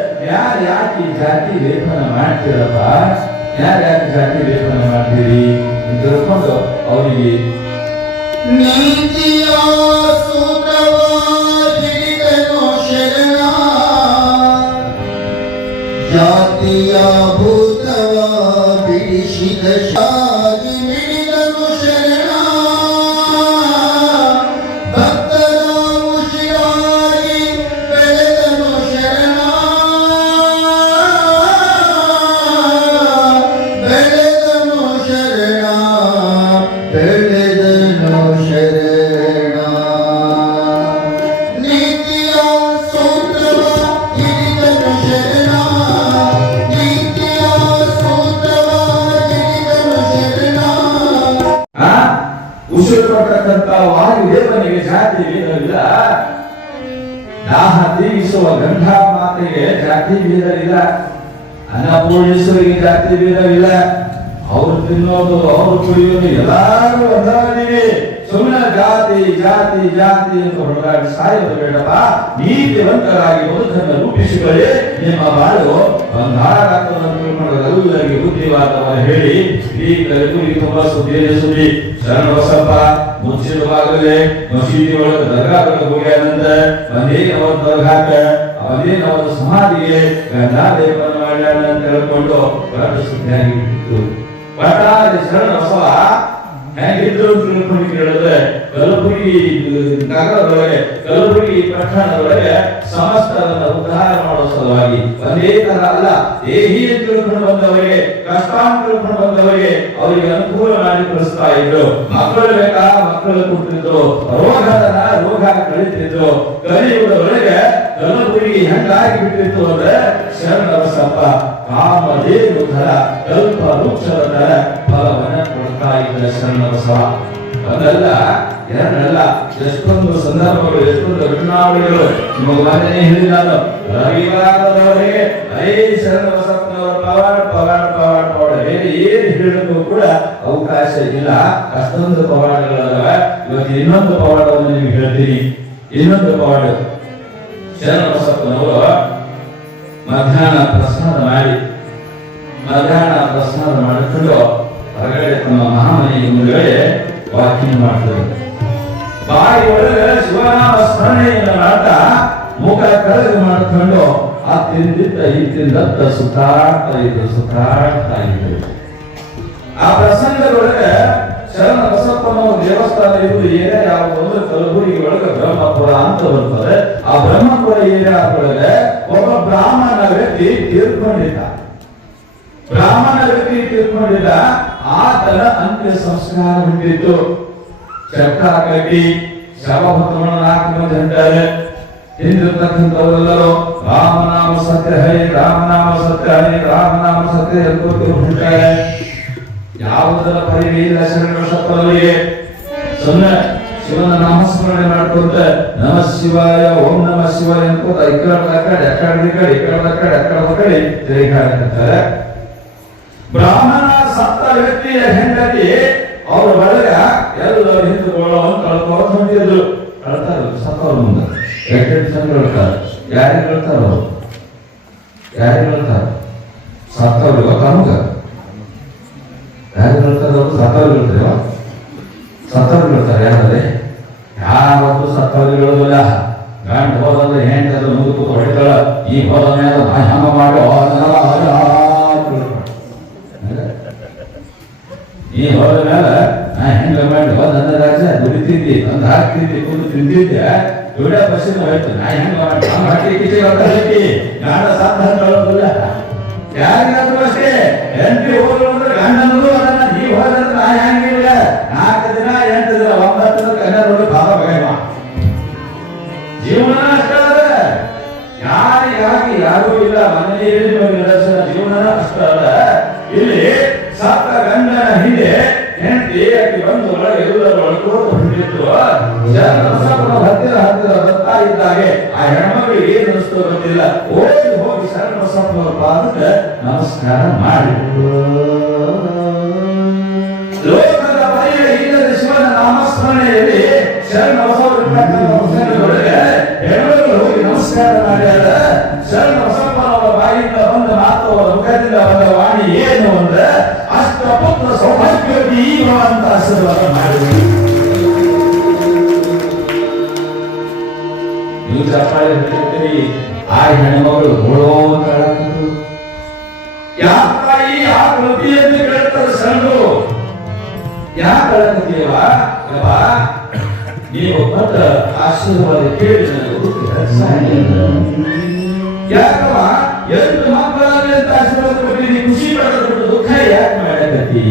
ಯಾಕೆ ಜಾತಿ ಲೇಪನ ಮಾಡ್ತೀರಪ್ಪ? ಯಾಕೆ ಜಾತಿ ಲೇಪನ ಮಾಡ್ತೀರಿ ಅಂತ ತಿಳ್ಕೊಂಡು ಅವರಿಗೆ ನೀತಿಯ ಸೂತ್ರವ ಹಿಡಿದನು ಶರಣ, ಜಾತಿಯ ಭೂತವ ಬಿಡಿಸಿದ ಶಾಗಿ ಮಿಡಿದನು ಶರಣ, ಭಕ್ತರ ಉಸಿರಾಗಿ ಬೆಳೆದನು ಶರಣ, ಸೃಷ್ಟಿಸಿಕೊಟ್ಟಂತ ವಾಯುದೇವನಿಗೆ ಜಾತಿ ಭೇದವಿಲ್ಲ. ದಾಹ ತೀರಿಸುವ ಗಂಧ ಮಾತೆಗೆ ಜಾತಿ ಭೇದವಿಲ್ಲ. ಅನ್ನಪೂರ್ಣೇಶ್ವರಿಗೆ ಜಾತಿ ಭೇದವಿಲ್ಲ. ಅವ್ರು ತಿನ್ನೋದು ಅವ್ರು ಕುಡಿಯೋದು ಎಲ್ಲಾರು ಒಂದಾಗಿದೆ. ಸುಮ್ಮನೆ ಜಾತಿ ಜಾತಿ ಜಾತಿ ಅಂತ ಹೊರಗಾಡಿ ಸಾಯೋದು ಬೇಡಪ್ಪ. ನೀತಿವಂತರಾಗಿ ಬದುಕನ್ನು ರೂಪಿಸಿಕೊಳ್ಳಿ. ನಿಮ್ಮ ಬಾಳು ಬಂಗಾರಕ್ಕೆ ಬುದ್ಧಿವಾದವನ್ನು ಹೇಳಿ ಈ ಕಲಿಪುರಿ ತುಂಬಾ ಸುದ್ದಿ ಶರಣ ಬಸಪ್ಪ ಮುಚ್ಚಿರುವಾಗಲೇ ಮಸೀದಿ ಒಳಗೆ ದರ್ಗಾಕ್ಕೆ ಹೋಗ್ಯಾನಂತ. ಒಂದೇನವರ ದರ್ಗಾಕ ಅವನೇನವರ ಸಮಾಧಿಗೆ ಗಂಧಾಲೇಪನ ಮಾಡ್ಯಾನ ಅಂತ ಹೇಳ್ಕೊಂಡು ದೊಡ್ಡ ಸುದ್ದಿಯಾಗಿ ಬಿಟ್ಟಿತ್ತು. ಒಟ್ಟಾರೆ ಶರಣ ಬಸವ ಹೇಗಿದ್ರು ತಿಳ್ಕೊಂಡು ಕೇಳಿದ್ರೆ ಕಲಬುರಗಿ ನಗರದೊಳಗೆ ಕಲಬುರಗಿ ಪಟ್ಟಣದೊಳಗೆ ಸಮಸ್ತರನ್ನ ಉದ್ಧಾರ ಮಾಡುವ ಸಲುವಾಗಿ ಒಂದೇ ತರ ಅಲ್ಲ, ದೇಹಿ ತಿಳ್ಕೊಂಡು ಬಂದವರಿಗೆ, ಕಷ್ಟ ತಿಳ್ಕೊಂಡು ಬಂದವರಿಗೆ ಅವರಿಗೆ ಅನುಕೂಲ ಮಾಡಿ ಕಳಿಸ್ತಾ ಇದ್ರು. ಮಕ್ಕಳು ಬೇಕಾ ಮಕ್ಕಳು ಕೊಡ್ತಿದ್ರು, ರೋಗ ಕಳೀತಿದ್ರು. ಕಲಿಯುಗದೊಳಗೆ ಕಲಬುರಗಿ ಹೆಂಗಾಗಿ ಬಿಟ್ಟಿತ್ತು ಅಂದ್ರೆ ಶರಣ ಬಸಪ್ಪ ಕಾಮಧೇನು ತರ ಕಲ್ಪ ವೃಕ್ಷದ ತರ ಫಲವನ್ನ ಕೊಡ್ತಾ ಇದ್ದ ಶರಣ ಬಸವ. ಅದಲ್ಲ ಎರಡಲ್ಲ, ಎಷ್ಟೊಂದು ಸಂದರ್ಭಗಳು, ಎಷ್ಟೊಂದು ಘಟನಾವಳಿಗಳು ನಿಮಗೆ ಮೊನ್ನೆ ಹೇಳಿ ನಾನು. ರವಿವಾರದವರೆಗೆ ಶರಣ ಬಸಪ್ಪನವರ ಪವಾಡ ಬೇರೆ ಏನು ಹೇಳಕ್ಕೂ ಕೂಡ ಅವಕಾಶ ಇಲ್ಲ. ಅಷ್ಟೊಂದು ಪವಾಡಗಳದಾವೆ. ಇವತ್ತು ಇನ್ನೊಂದು ಪವಾಡವನ್ನು ನಿಮ್ಗೆ ಹೇಳ್ತೀನಿ. ಇನ್ನೊಂದು ಪವಾಡ, ಶರಣ ಬಸಪ್ಪನವರು ಮಧ್ಯಾಹ್ನ ಪ್ರಸಾದ ಮಾಡಿಕೊಂಡು ಹೊರಗಡೆ ತಮ್ಮ ಮಹಾಮನೆಯ ಮುಂದೆ ವಾಕಿಂಗ್ ಮಾಡ್ತಾರೆ. ಬಾಯಿ ಒಳಗೆ ಶಿವನಾಮ ಸ್ಮರಣೆಯನ್ನು ಮಾಡ್ತಾ ಮುಖ ಕಳೆದು ಮಾಡಿಕೊಂಡು ಆ ತಿಂದಿದ್ದ ಈ ತಿಂದತ್ತ ಸುತ್ತಾಡ್ತಾ ಇದ್ರು. ಆ ಪ್ರಸಂಗದೊಳಗೆ ಶರಣ ಬಸಪ್ಪನವರು ದೇವಸ್ಥಾನ ಇರುವುದು ಏರಿಯಾ ಯಾವುದು ಕಲಬುರಗಿ ಒಳಗೆ ಬ್ರಹ್ಮಪುರ ಅಂತ ಬರ್ತದೆ. ಆ ಬ್ರಹ್ಮಪುರ ಏರಿಯಾದೊಳಗೆ ಒಬ್ಬ ಬ್ರಾಹ್ಮಣ ವ್ಯಕ್ತಿ ತೀರ್ಕೊಂಡಿದ್ದ. ಆತನ ಅಂತ್ಯ ಸಂಸ್ಕಾರ ಹೊಂದಿತ್ತು. ಚಕ್ರ ಕಟ್ಟಿ ಶವ ಹೊತ್ತುಗಳನ್ನು ಹಾಕಿ ಅಂತಾರೆ. ಹಿಂದಿರ್ತಕ್ಕಂಥವರೆಲ್ಲರೂ ರಾಮನಾಮ ಸತ್ಯ ಹರಿ, ರಾಮನಾಮ ಸತ್ಯ ಹರಿ, ರಾಮನಾಮ ಸತ್ಯ ಹೊಂಟಾರೆ. ಯಾವುದರ ಪರಿವೆ ಇಲ್ಲ ಶರಣ ಬಸಪ್ಪನವರಿಗೆ. ಸುಮ್ಮನೆ ಶಿವನ ನಾಮಸ್ಮರಣೆ ಮಾಡ್ಕೊಂತ ನಮ ಶಿವಾಯ, ಓಂ ನಮ ಶಿವಾಯ ಅನ್ಕೋತ ಎಕ್ಕಡೆ ತಿರುಗಾಡ್ತಾರೆ. ಬ್ರಾಹ್ಮಣ ಸತ್ತ ವ್ಯಕ್ತಿಯ ಹೆಂಡತಿ ಅವ್ರ ಒಳಗ ಎಲ್ಲರೂ ಹಿಂದುಕೊಳ್ಳೋ ಕಳ್ಕೋತ ಹೊಂದಿದ್ರು. ಕಳ್ತಾರೆ ಸತ್ತವ್ರ ಮುಂದೆ ಯಾರಿಗೆ ಹೇಳ್ತಾರ ಅವರು? ಯಾರಿಗೆ ಹೇಳ್ತಾರ? ಸತ್ತವ್ರಿಗೆ ತಮಗ ಯಾರು ಹೇಳ್ತಾರ? ಅವರು ಸತ್ತವ್ರಿಗೆ ಹೇಳ್ತಾರ. ಸತ್ತವ್ರಿಗೆ ಹೇಳ್ತಾರೆ. ಯಾರಲ್ಲಿ ಯಾವತ್ತು ಸತ್ತವ್ರಿಗೆ ಹೇಳೋದಿಲ್ಲ. ಗಂಡ ಹೋದ್ರೆ ಹೆಂಡತಿ ಮುಂದಕ್ಕೆ ಹೊಡಿತಾಳ. ಈ ಹೋದ ಮೇಲೆ ಹಂಗ ಮಾಡಿ ಈ ಹೋದ ಮೇಲೆ ನಾ ಹೆಂಗ ಮಾಡಿ ನನ್ನ ರಾಜ ದುಡಿತಿದ್ದಿ, ನಂದು ಹಾಕ್ತಿದ್ದಿ, ಕುಂದು ತಿಂದಿದ್ದೆ, ದುಡಿಯೋ ಬಸ್ಸಿನ ಹೋಯ್ತು. ನಾ ಹೆಂಗ ಮಾಡಿ ಗಂಡ ಸತ್ತ ಹೇಳೋದಿಲ್ಲ. ಯಾರಿಗಾದ್ರೂ ಅಷ್ಟೇ ಹೆಂಡತಿ ಹೋದ್ರು ಅಂದ್ರೆ ಗಂಡನದು ಅದನ್ನ ನೀ ಹೋದ್ರೆ ನಾ ಹೆಂಗಿಲ್ಲ. 4 ದಿನ 8 ದಿನ 9 ದಿನ ಕನ್ಯಾ ನೋಡಿ ಬಾಬಾ ಬಗೆಮ ಜೀವನ ಅಷ್ಟ ಅದ. ಯಾರಿಗಾಗಿ ಯಾರೂ ಇಲ್ಲ. ಮನೆಯಲ್ಲಿ ನಿದರ್ಶನ ಜೀವನ ಅಷ್ಟ ಅದ. ಇಲ್ಲಿ ಸತ್ತ ಗಂಡನ ಹಿಂದೆ ಹೆಂಡತಿ ಆಕೆ ಬಂದು ಒಳಗೆ ಎಲ್ಲರೂ ಒಳಗೋದು ಹೊಂದಿತ್ತು. ಹತ್ತಿರ ಬರ್ತಾ ಇದ್ದಾಗೆ ಆ ಹೆಣ್ಮಕ್ಳಿಗೆ ಏನು ಅನಿಸ್ತೋ ಗೊತ್ತಿಲ್ಲ. ಹೋಗಿ ಶರಣ ಬಸಪ್ಪನವರ ಪಾದಕ್ಕೆ ನಮಸ್ಕಾರ ಮಾಡಿ ಲೋಕದ ಪರಿವೆ ಇಲ್ಲದ ಶಿವನ ನಾಮಸ್ಮರಣೆಯಲ್ಲಿ ಶರಣ ಬಸವರೊಳಗೆ ಹೆಣ್ಮಕ್ಳು ಹೋಗಿ ನಮಸ್ಕಾರ ಮಾಡ್ಯಾರ. ಶರಣ ಬಸಪ್ಪನವರ ಬಾಯಿಂದ ಬಂದ ಮಾತು, ಅವರ ಮುಖದಿಂದ ಬಂದ ವಾಣಿ ಏನು ಅಂದ್ರೆ ಅಷ್ಟಪುತ್ರ ಸೌಭಾಗ್ಯವತಿ ಅಂತ ಆಶೀರ್ವಾದ ಮಾಡಿದ್ರು. ನೀವು ಚಪ್ಪಾಳೆ ಹೇಳ್ತೀರಿ. ಆ ಹೆಣ್ಮಗಳು ಗೋಳೋ ಅಂತ ಹೇಳಕ್ಕಿದ್ರು. ಯಾಕಾಯಿ ಆ ಕೃತಿ ಎಂದು ಕೇಳ್ತಾರೆ ಶರಣರು. ಯಾಕೆ ಹೇಳಕತ್ತೀವ? ನೀವು ಕೊಟ್ಟ ಆಶೀರ್ವಾದ ಕೇಳಿ ಯಾಕವ 8 ಮಕ್ಕಳಲ್ಲಿ ಅಂತ ಆಶೀರ್ವಾದ ಕೊಟ್ಟಿದ್ದೀನಿ, ಖುಷಿ ಪಡೋದು ದುಃಖ ಯಾಕೆ ಮಾಡಕತ್ತಿ?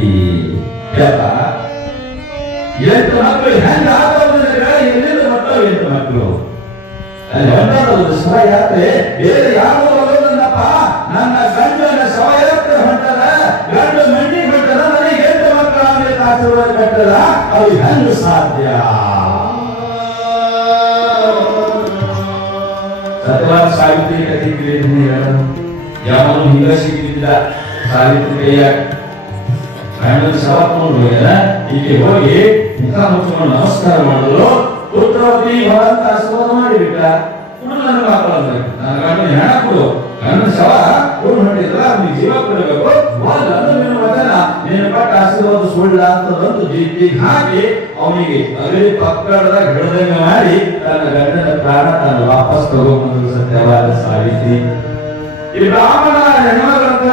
8 ಮಕ್ಕಳು ಹೆಂಗ ಆಗೋದ್ರೆ ಎಲ್ಲಿಂದ ಬರ್ತಾವ 8 ಮಕ್ಕಳು? ಅಲ್ಲಿ ಹೊಂಟದ ಶವಯಾತ್ರೆ ಬೇರೆ ಯಾರು ಬರೋದನ್ನಪ್ಪ. ನನ್ನ ಗಂಡನ ಶವಯಾತ್ರೆ ಹೊಂಟದ, ಗಂಡು ಮಂಡಿ ಹೊಂಟದ, ನನಗೆ 8 ಮಕ್ಕಳ ಆಶೀರ್ವಾದ ಕಟ್ಟದ. ಅದು ಹೆಂಗ ಸಾಧ್ಯ? ಯಾವನು ಹಿಂಗ ಸಿಕ್ಕಿದ್ದ ಸಾವಿತ್ರಿ ಕೈಯ ಗಂಡನ ಶವ ತಗೊಂಡು ಈಕೆ ಹೋಗಿ ಮುಖ ಮುಚ್ಚಿಕೊಂಡು ನಮಸ್ಕಾರ ಮಾಡಿದ್ರು. ಪುತ್ರವತಿ ಭವಂತ ಆಶೀರ್ವಾದ ಮಾಡಿಬಿಟ್ಟ. ನನ್ನ ಮಕ್ಕಳಂದ್ರೆ ನನ್ನ ಗಂಡನ ಹೆಣ ಕೊಡು, ಗಂಡನ ಶವ ಕೊಡು ಹೊಂಟಿದ್ರ ಅವ್ನಿಗೆ ಜೀವ ಕೊಡಬೇಕು. ನಿನ್ನ ವಚನ ನಿನ್ನ ಪಟ್ಟ ಆಶೀರ್ವಾದ ಸುಳ್ಳ ಅಂತದಂತೂ ಜಿದ್ದಿಗೆ ಹಾಕಿ ಅವನಿಗೆ ಅದೇ ಪಕ್ಕಡದಾಗ ಹಿಡಿದಂಗ ಮಾಡಿ ತನ್ನ ಗಂಡನ ಪ್ರಾಣ ತಾನು ವಾಪಸ್ ತಗೊಂಡು ಸತ್ಯವಾದ ಸಾವಿತ್ರಿ. ಈ ಬ್ರಾಹ್ಮಣ ಹೆಣ್ಮಗಳಂತ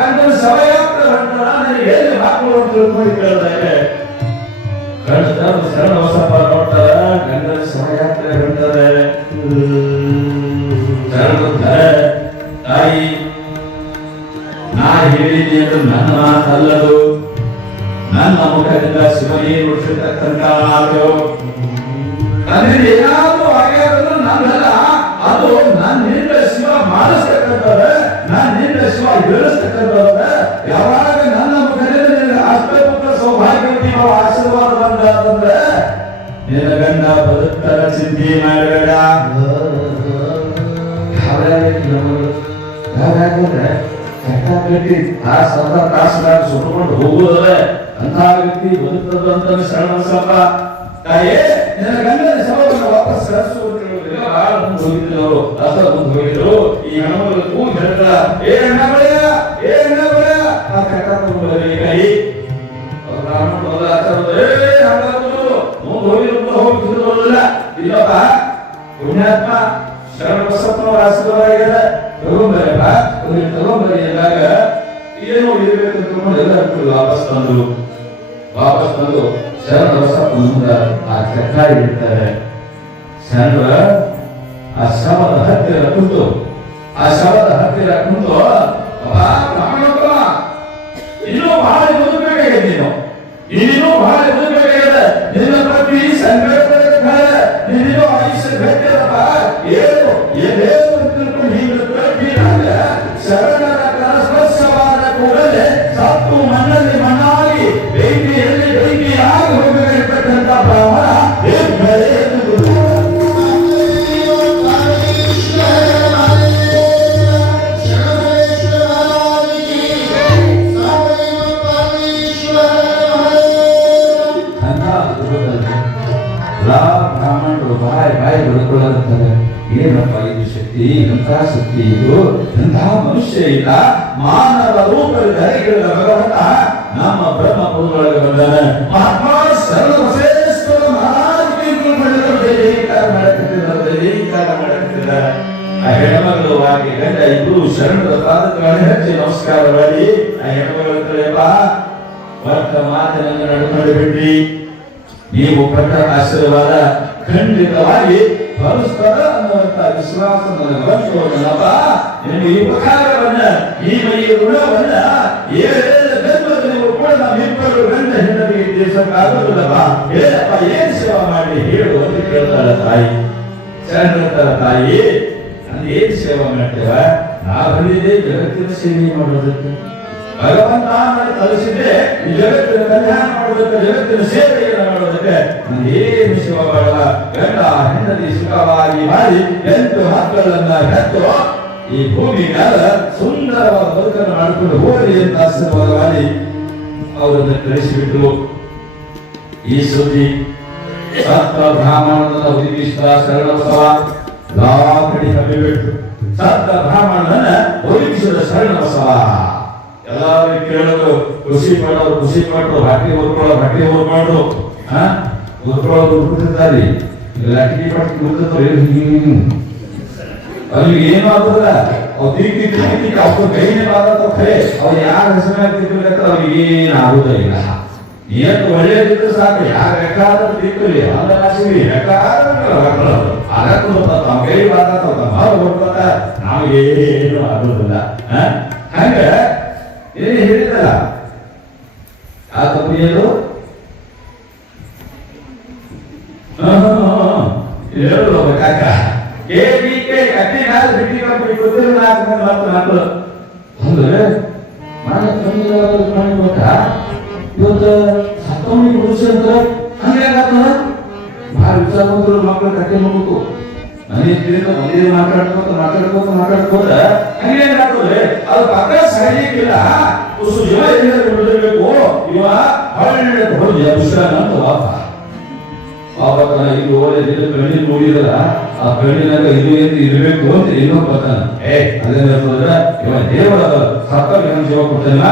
ಗಂಡನ ಶವ ಯಾತ್ರೆ ಹೊಂಟಲ್ಲ ನನಗೆ ಎಲ್ಲಿ ಮಕ್ಕಳು ಅಂತ ತಿಳ್ಕೊಂಡು ಕೇಳಿದ್ರೆ ಶರಣ ಬಸಪ್ಪ ನೋಡ್ತಾರ ಗಂಡನ ಶವ ಯಾತ್ರೆ ಹೊಂಟದೆ. ತಾಯಿ ನಾ ಹೇಳಿದ್ದೆ ಎಂದು ನನ್ನ ಮಾತಲ್ಲದು, ನನ್ನ ಮುಖದಿಂದ ಶಿವನೇ ನುಡಿಸಿರ್ತಕ್ಕಂಥ ಮಾತು. ನನ್ನಿಂದ ಏನಾದ್ರೂ ಆಗ್ಯಾದ್ರು ನನ್ನಲ್ಲ, ಅದು ನನ್ನಿಂದ ಶಿವ ಮಾಡಿಸ್ತಕ್ಕಂಥವ್ರ, ನನ್ನಿಂದ ಶಿವ ಹೇಳಿಸ್ತಕ್ಕಂಥವ್ರ. ಯಾವಾಗ ನನ್ನ ಮುಖದಿಂದ ಅಷ್ಟಪುತ್ರ ಸೌಭಾಗ್ಯವತಿ ಆಶೀರ್ವಾದ ಬಂದ್ರೆ ನಿನ್ನ ಗಂಡ ಬದುಕ್ತರ ಚಿಂತೆ ಮಾಡಬೇಡ. ಯಾವ್ಯಾಕಂದ್ರೆ ಕಟ್ಟಿ ತಾಸದಾಗ ಸುಟ್ಕೊಂಡು ಹೋಗುವುದಲ್ಲ ಅಂತ ವ್ಯಕ್ತಿ ಬದುಕದು ಅಂತ ಶರಣ ಬಸಪ್ಪ. ತಾಯೇ ನಿನ್ನ ಗಂಡನ ಶವವನ್ನು ವಾಪಸ್ ಕಳಿಸುವುದಿಲ್ಲ. ಬಹಳ ಮುಂದೆ ಹೋಗಿದ್ರು, ರಥ ಮುಂದೆ ಹೋಗಿದ್ರು. ಈ ಹೆಣ್ಮಗಳು ಕೂಗಿ ಹೇಳ್ತ ಏ ಅಣ್ಣ ಬಳೆಯ, ಏ ಅಣ್ಣ ಬಳೆಯ ಆ ಕಟ್ಟಾಕೊಂಡು ಕೈ ಇಲ್ಲಪ್ಪ ಪುಣ್ಯಾತ್ಮ ಶರಣ ಬಸಪ್ಪನವರ ಆಶೀರ್ವಾದ ಆಗ್ಯದ. ತಗೊಂಬರಿ ಎಂದಾಗ ಏನೋ ಇರಬೇಕು ಅಂತ ಎಲ್ಲ ವಾಪಸ್ ತಂದು ಶರಣ ಬಸಪ್ಪ ಮುಂದೆ ಆ ಚಕ್ರಾಡಿ ಇಡ್ತಾರೆ. ಶರಣ ಆ ಶವದ ಹತ್ತಿರ ಕುಂತು ಇನ್ನೂ ಬಹಳ ಬದುಕಬೇಕಾಗಿದೆ, ಇನ್ನೂ ಬಹಳ ಬದುಕಬೇಕಾಗಿದೆ. ನಿನ್ನ ಪ್ರತಿ ಸಂಕಟ ನಿನ್ನೋ ಆಯುಷ್ಯ ಗಟ್ಟಿರಪ್ಪ. ಏನು ಏನೇನು ತಿಳ್ಕೊಂಡು ಹೀಗೆ ಶರಣರ ಕರಸ್ಪರ್ಶವಾದ ಕೂಡಲೇ ಸತ್ತು ಮಣ್ಣಲ್ಲಿ ಮಣ್ಣಾಗಿ ಬೆಂಕಿಯಲ್ಲಿ ಬೆಂಕಿಯಾಗಿ ಹೋಗಬೇಕಿರ್ತಕ್ಕಂಥ ಬ್ರಾಹ್ಮಣ ಬ್ರಾಹ್ಮಣರು ಬಾಯಿ ಬದುಕೊಳ್ಳುತ್ತಾರೆ. ಏನಪ್ಪ ಇದು ಶಕ್ತಿ, ಎಂಥ ಶಕ್ತಿ ಇದು, ಎಂಥ ಮನುಷ್ಯ ಇಲ್ಲ, ಮಾನವ ರೂಪದ ಧರಿಗಿಳಿದ ಭಗವಂತ ನಮ್ಮ ಬ್ರಹ್ಮ ಪುರುಷೊಳಗೆ ಬಂದಾನೆ. ಮಹಾತ್ಮ ಶರಣ ಬಸವೇಶ್ವರ ಮಹಾರಾಜರಿಗೆ ಮಾಡುತ್ತಿದ್ದಾರೆ. ಆ ಹೆಣ್ಮಗಳು ಹಾಗೆ ಗಂಡ ಇಬ್ರು ಶರಣರ ಪಾದಗಳನ್ನು ಹಚ್ಚಿ ನಮಸ್ಕಾರ ಮಾಡಿ ಆ ಹೆಣ್ಮಗಳ ವರ್ತ ಮಾತಿನಲ್ಲಿ ನಡ್ಕೊಂಡು ಬಿಟ್ರಿ. ನೀವು ಪಟ್ಟ ಆಶೀರ್ವಾದ ಖಂಡಿತವಾಗಿ ಪರಸ್ಪರ ಅನ್ನುವಂತ ವಿಶ್ವಾಸ ನನಗೆ ಬಂತು. ನನ್ನಪ್ಪ ನಿಮಗೆ ಈ ಉಪಕಾರವನ್ನ, ಈ ಮೈಯ ಋಣವನ್ನ ಏಳೇಳ ಜನ್ಮದಲ್ಲಿಯೂ ಕೂಡ ನಾವಿಬ್ಬರು ಗಂಡ ಹೆಂಡರಿಗೆ ತೀರಿಸಕ್ಕಾಗೋದಿಲ್ಲಪ್ಪ. ಏನಪ್ಪ ಏನ್ ಸೇವಾ ಮಾಡಿ ಹೇಳು ಅಂತ ಕೇಳ್ತಾಳ ತಾಯಿ. ಶರಣರ ತಾಯಿ ನಾನು ಏನ್ ಸೇವಾ ಮಾಡ್ತೇವ? ನಾವು ಬಂದಿದ್ದೆ ಜಗತ್ತಿನ ಸೇವೆ ಮಾಡೋದಕ್ಕೆ. ಭಗವಂತ ತಲುಪಿಸಿದ್ರೆ ಈ ಜಗತ್ತಿನ ಕಲ್ಯಾಣ ಮಾಡೋದಕ್ಕೆ, ಜಗತ್ತಿನ ಸೇವೆಯನ್ನು ಮಾಡೋದಕ್ಕೆ. ನಾನು ಏನು ಸೇವೆ ಮಾಡಲ್ಲ. ಗಂಡ ಹೆಂಡತಿ ಸುಖವಾಗಿ ಮಾಡಿ 8 ಮಕ್ಕಳನ್ನ ಹೆತ್ತು ಈ ಭೂಮಿ ಮೇಲೆ ಸುಂದರವಾದ ಬದುಕನ್ನು ಮಾಡಿಕೊಂಡು ಹೋಗಲಿ ಅಂತ ಆಶೀರ್ವಾದ ಮಾಡಿ ಅವರನ್ನು ಕಳಿಸಿಬಿಟ್ರು. ಈ ಸುದ್ದಿ ಸತ್ತ ಬ್ರಾಹ್ಮಣನ ಉದಿಗಿಸಿದ ಶರಣ ಬಸವ ಎಲ್ಲಾ ಕಡೆ ಹಬ್ಬಿಬಿಟ್ರು. ಸತ್ತ ಬ್ರಾಹ್ಮಣನ ಉದಿಗಿಸಿದ ಶರಣ ಬಸವ ಎಲ್ಲಾರು ಕೇಳೋದು, ಖುಷಿ ಪಟ್ಟರು ಬಟ್ಟೆ ಹೊರ್ಕೊಂಡು ಉದ್ಕೊಳ್ಳೋದು ಉಡ್ತಿರ್ತಾರೆ. ಲಟ್ಟಿ ಪಟ್ಟಿ ಉಡ್ತಾರೆ. ಅವ್ರಿಗೆ ಏನು ಆಗ್ತದ? ಅವ್ ತಿರುಗಿ ಅವ್ರ ಕೈನೇ ಬಾರತ್ತ ಖರೆ. ಅವ್ರು ಯಾರ ಹೆಸರು ತಿಳ್ಕೊಳಕ ಅವ್ರಿಗೆ ಏನು ಆಗುದಿಲ್ಲ. ಏನು ಒಳ್ಳೇದಿದ್ರೆ ಸಾಕು, ಯಾರು ಬೇಕಾದ್ರೂ ತಿಳ್ಕೊಳ್ಳಿ. ಅಲ್ಲ ಸಿಗಲಿ ತಮ್ಮ ಕೈ ಬಾರತ್ತ ಹೊಡ್ಕೊತ ನಮಗೇನು ಆಗೋದಿಲ್ಲ. ಹಂಗ ಏನೇ ಹೇಳಿದಲ್ಲ ಆ ತಪ್ಪಿಯದು ಹೇಳೋದು ಕಾಕ ಕಟ್ಟಿ ಕಾಲ ಬಿಟ್ಟಿ ಗೊತ್ತಿಲ್ಲ. ನಾಲ್ಕು ಅಂದ್ರೆ ಮಾಡಿ ಗೊತ್ತಾ ಇವತ್ತು ಸತ್ತವನಿಗೆ ಹುಡುಸಿ ಅಂತ ಹಂಗೆ ಭಾಳ ವಿಚಾರ ಬಂದ್ರು ಮಕ್ಕಳು ಕಟ್ಟಿ ಮಾಡ್ಬೇಕು. ಮನೆ ತಿರುಗ ಒಂದೇ ಮಾತಾಡ್ಕೋತ ಹಂಗೇನಾಗ್ತದೆ ಅದು ಪಕ್ಕ ಸಾಯ್ಲಿಕ್ಕಿಲ್ಲ ಉಸು ಜೀವ ಏನಾದ್ರು ಬಿಡಬೇಕು ಇವ ಹೊಳ್ಳೆ ಹೊಡೆದ ವಿಶ್ರಾಮ ಅಂತ ಪಾಪತನ ಇದು ಓದಿದ್ರೆ ಕಣ್ಣಿನ ನೋಡಿದ್ರ ಆ ಕಣ್ಣಿನಾಗ ಇದು ಎಂದು ಇರಬೇಕು ಅಂತ ಇನ್ನೊಬ್ಬ ಬರ್ತಾನ ಅದೇನಿರ್ತಂದ್ರ ಇವ ದೇವರ ಸತ್ತ ಹೆಂಗ್ ಜೀವ ಕೊಡ್ತಾನ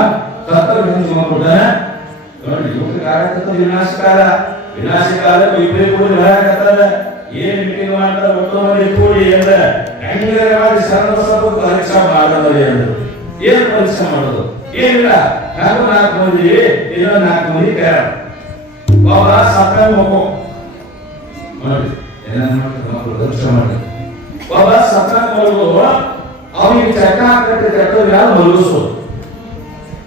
ನೋಡಿ ಇವ್ರಿಗೆ ಆಗತ್ತ ವಿನಾಶಕಾಲ ಇಬ್ಬರೇ ಕೂಡಿ ಹೇಳಕತ್ತಾರ ಏನ್ ಮೀಟಿಂಗ್ ಮಾಡ್ತಾರ ಒಟ್ಟು ಮಂದಿ ಕೂಡಿ ಅಂದ್ರ ಹೆಂಗರವಾಗಿ ಸರ್ವ ಸಭೆಗೂ ಪರೀಕ್ಷೆ ಮಾಡೋದು ಅಂದ್ರು ಏನ್ ಪರೀಕ್ಷೆ ಮಾಡೋದು ಏನಿಲ್ಲ ನಾವು 4 ಮಂದಿ ಇನ್ನೊಂದು 4 ಮಂದಿ ತಯಾರ ಒಬ್ಬ ಸತ್ತ ಮಗು ನೋಡಿ ಏನೇನು ಮಾಡ್ತಾರೆ ಪರೀಕ್ಷೆ ಮಾಡಿ ಒಬ್ಬ ಸತ್ತ ಮಗು ಅವನಿಗೆ ಚಟ ಹಾಕಕ್ಕೆ ಚಟ್ಟದ ಯಾರು ಮಲಗಿಸೋದು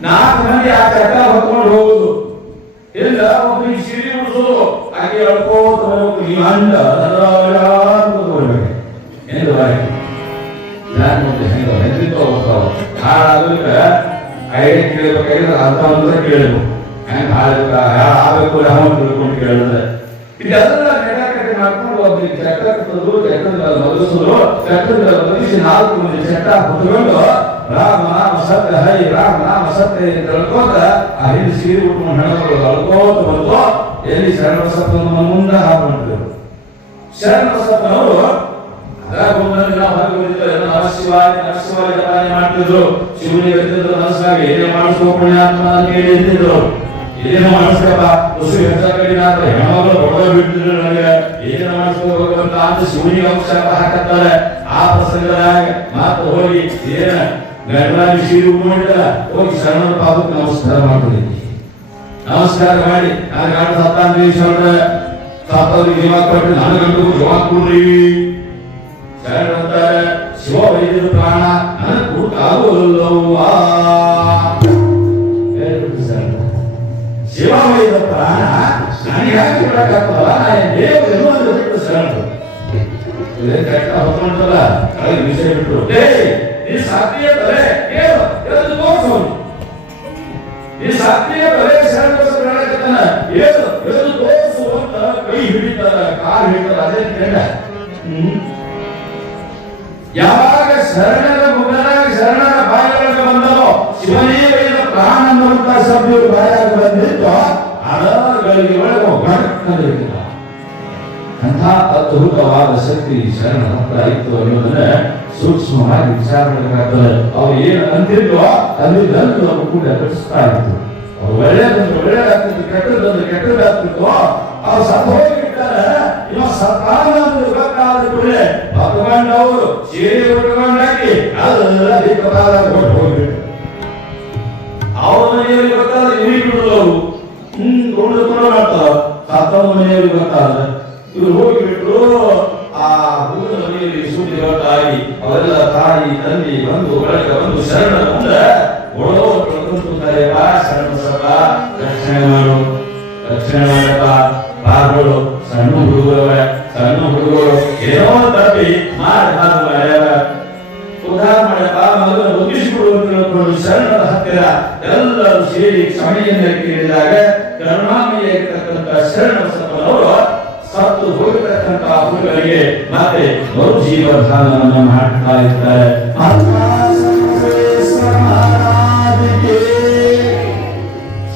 4 ಮಂದಿ ಆ ಚಟ ಹೊತ್ಕೊಂಡು ಹೋಗುದು ಇಲ್ಲ ಒಬ್ಬನಿಗೆ ಸಿರಿ ಉಡಿಸೋದು ಹಾಗೆ ಹೇಳ್ಕೋತ ಹೋಗ್ಬೇಕು ಈ ಅಂಡ ಏನು ಯಾಕೆ ನೋಡಿ ಹೆಂಗಿಂತ ಹೋಗ್ತಾವ ಹಾಳಾಗಲಿಕ್ಕೆ ಐಡಿಯಾ ಕೇಳಬೇಕಾಗಿದ್ರೆ ಅರ್ಥ ಅಂದ್ರೆ ಕೇಳಬೇಕು ಹೆಂಗ್ ಹಾಳಬೇಕು ಆಗಬೇಕು ಯಾವ ತಿಳ್ಕೊಂಡು ಕೇಳಿದ್ರೆ ಇದೆಲ್ಲ ನೆಗಾಕಟ್ಟಿ ಮಾಡ್ಕೊಂಡು ಒಬ್ಬರಿಗೆ ಚಟ್ಟ ಕಟ್ಟೋದು ಚಟ್ಟದ ಮಲಗಿಸೋದು ಚಟ್ಟದ ಮಲಗಿಸಿ 4 ಮಂದಿ ಚಟ್ಟ ಹೊತ್ಕೊಂಡು ರಾಮ ಸತ್ಯ ಹೈ ರಾಮ ಸತ್ಯ ತಿಳ್ಕೋತ ಆ ಹಿಂದೆ ಸೀರೆ ಉಟ್ಕೊಂಡು ಹೆಣ್ಮಗಳು ಅಳ್ಕೋತ ಬಂದು ಎಲ್ಲಿ ಶರಣಬಸಪ್ಪನ ಮುಂದೆ ಹಾಕೊಂಡಿದ್ರು ಶರಣಬಸಪ್ಪನವರು ನಮಃಶಿವಾಯ ಜಪಾನೆ ಮಾಡ್ತಿದ್ರು ಶಿವನಿಗೆ ಎದ್ದಿದ್ರು ಮನಸ್ಸಾಗಿ ಏನೇ ಮಾಡಿಸ್ಕೋಪುಣ್ಯಾತ್ಮ ಅಂತ ಹೇಳಿ ಎದ್ದಿದ್ರು ಏನೇನು ಮಾಡಿಸ್ಕಪ್ಪ ಉಸು ಹೆಚ್ಚ ಕಡಿನಾಥ ಹೆಣ್ಮಗಳು ಹೊಡೆದ ಬಿಟ್ಟಿದ್ರು ನನಗೆ ಏನೇನು ಮಾಡಿಸ್ಕೋಬೇಕಂತ ಅಂತ ಶಿವನಿಗೆ ಶಾಪ ಹಾಕತ್ತಾರೆ ಆ ಪ್ರಸಂಗದಾಗ ಮಾತು ಹೋಗಿ ಏನ ಗಂಡಾಗಿ ಸೀರೆ ಉಟ್ಕೊಂಡಿಲ್ಲ ಹೋಗಿ ಶರಣರ ಪಾದಕ್ಕೆ ನಮಸ್ಕಾರ ಮಾಡ್ಕೊಂಡಿದ್ವಿ ನಮಸ್ಕಾರ ಮಾಡಿ ನಾನು ಗಂಡ ಸತ್ತವ್ರಿಗೆ ಜೀವ ಕೊಟ್ಟು ನಾನು ಗಂಟು ಜೀವ ಕೊಡ್ರಿ ಶರಣಂತಾರೆ ಶಿವ ವೈದ್ಯರು ಪ್ರಾಣ ನನಗೆ ಕೂಟಾಗುವುದಿಲ್ಲವ್ವ ಶಿವ ವೈದ್ಯ ಪ್ರಾಣ ನನಗೆ ಯಾಕೆ ಬಿಡಕ್ಕಾಗ್ತಲ್ಲ ನಾನು ದೇವರು ಅಂತ ಬಿಟ್ಟು ಶರಣರು ಕೆಟ್ಟ ಹೊತ್ಕೊಂಡಲ್ಲ ಕಳೆದ ವಿಷಯ ಬಿಟ್ಟು ನೀ ಸಾತ್ವಿಯ ತಲೆ ಏನು ತೋರಿಸೋನು ಈ ಸಾತ್ವಿಯ ತಲೆ ಶರಣಬಸವ ಏನು ತೋರಿಸು ಅಂತ ಕೈ ಹಿಡಿತಾರ ಕಾಲು ಹಿಡಿತಾರ ಅದೇ ಕೇಳ ಯಾವಾಗ ಶರಣರ ಮುಖನಾಗ ಶರಣರ ಬಾಯಿಗಳಿಗೆ ಬಂದರೋ ಶಿವನೇ ವೈದ ಪ್ರಾಣ ಅನ್ನುವಂತ ಶಬ್ದಗಳು ಬಾಯಾಗ ಬಂದಿತ್ತು ಅಡಗಳಿಗೆ ಒಳಗೆ ಗಣಕರಿಲ್ಲ ಅಂಥ ಅದ್ಭುತವಾದ ಶಕ್ತಿ ಶರಣ ಹತ್ರ ಇತ್ತು ಅನ್ನೋದನ್ನ ಸೂಕ್ಷ್ಮವಾಗಿ ವಿಚಾರ ಮಾಡಬೇಕಾಗ್ತದೆ ಅವ್ರು ಏನು ಅಂತಿದ್ವೋ ಅಲ್ಲಿದ್ದಂತೂ ನಾವು ಕೂಡ ಘಟಿಸ್ತಾ ಇತ್ತು ಅವ್ರು ಒಳ್ಳೇದಾಗ್ತಿತ್ತು ಕೆಟ್ಟದಾಗ್ತಿತ್ತು ಅವ್ರು ಸತ್ತು ಹೋಗಿರ್ತಾರೆ ಇವಾಗ ಸತ್ತಾನಂದು ಗೊತ್ತಾದ ಕೂಡಲೇ ಭಗವಂತವರು ಸೇರಿ ಉಟ್ಕೊಂಡಾಕಿ ಅದೆಲ್ಲ ದೀಪಕಾಲ ಕೊಟ್ಟು ಹೋಗ್ಬಿಟ್ಟು ಅವ್ರ ಮನೆಯಲ್ಲಿ ಗೊತ್ತಾದ ಇವ್ರಿಗೆ ಬಿಡುದು ಅವರು ಕೊಂಡು ಮಾಡ್ತಾರ ಸತ್ತವ ಮನೆಯಲ್ಲಿ ಗೊತ್ತಾದ ಇವ್ರು ಹೋಗಿಬಿಟ್ರು ಆ ಹೂವಿನ ಮನೆಯಲ್ಲಿ ಸೂರ್ಯ ತಾಯಿ ಅವರೆಲ್ಲ ತಾಯಿ ತಂದೆ ಬಂದು ಬಳಗ ಬಂದು ಶರಣ ಮುಂದೆ ಒಳೋ ಪ್ರಕೃತಾರೆ ಬಾ ಶರಣ ಸಭ ರಕ್ಷಣೆ ಮಾಡಪ್ಪ ಬಾಗಳು ಸಣ್ಣ ಹುಡುಗರು ಏನೋ ತಪ್ಪಿ ಮಾಡಿ ಉದ್ಧಾರ ಮಾಡಪ್ಪ ಮಗನ ಒಪ್ಪಿಸಿಕೊಡು ಅಂತ ಹೇಳ್ಕೊಂಡು ಶರಣರ ಹತ್ತಿರ ಎಲ್ಲರೂ ಸೇರಿ ಕ್ಷಮೆಯನ್ನು ಕೇಳಿದಾಗ ಕರುಣಾಮಯಿಯಾಗಿರ್ತಕ್ಕಂಥ ಶರಣ ಬಸಪ್ಪನವರು ಸತ್ತು ಹೋಗಿರತಕ್ಕಂತಹ ಹುಡುಗರಿಗೆ ಮತ್ತೆ ಮರುಜೀವಧಾನವನ್ನು ಮಾಡ್ತಾ ಇರ್ತಾರೆ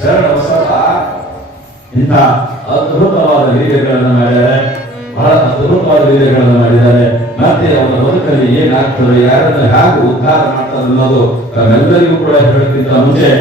ಶರಣ ಬಸವ ಇಂಥ ಅದ್ಭುತವಾದ ಲೀಲೆಗಳನ್ನು ಮಾಡಿದ್ದಾರೆ ಬಹಳ ಅದ್ಭುತವಾದ ಲೀಲೆಗಳನ್ನು ಮಾಡಿದ್ದಾರೆ ಮತ್ತೆ ಅವರ ಬದುಕಲ್ಲಿ ಏನಾಗ್ತದೆ ಯಾರನ್ನು ಹೇಗೆ ಉದ್ಧಾರ ಮಾಡ್ತಾರೆ ಅನ್ನೋದು ನಮ್ಮೆಲ್ಲರಿಗೂ ಕೂಡ ಹೇಳಕ್ಕಿಂತ ಮುಂಚೆ